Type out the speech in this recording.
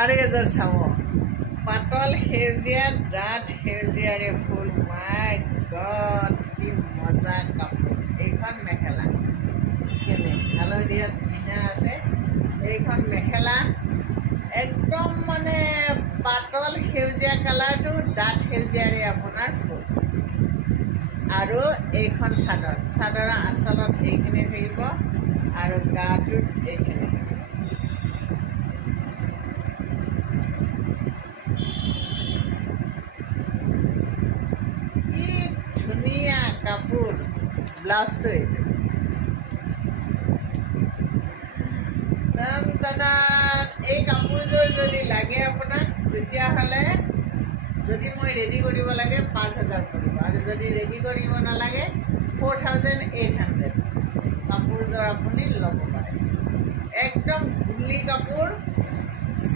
আৰু এযোৰ চাব পাতল সেউজীয়া ডাঠ সেউজীয়াৰে ফুল মাই গড কি মজা কাপোৰ এইখন মেখেলা কেনে হালধীয়া ধুনীয়া আছে এইখন মেখেলা একদম মানে পাতল সেউজীয়া কালাৰটো ডাঠ সেউজীয়াৰে আপোনাৰ ফুল আৰু এইখন চাদৰৰ আঁচলত এইখিনি থাকিব আৰু গাটোত এইখিনি থাকিব কি ধুনীয়া কাপোৰ ব্লাউজটো এইটো এই কাপোৰযোৰ যদি লাগে আপোনাক তেতিয়াহ'লে যদি মই ৰেডি কৰিব লাগে 5,000 পৰিব আৰু যদি ৰেডি কৰিব নালাগে 4,800 কাপোৰযোৰ আপুনি ল'ব পাৰে একদম ধুলি কাপোৰ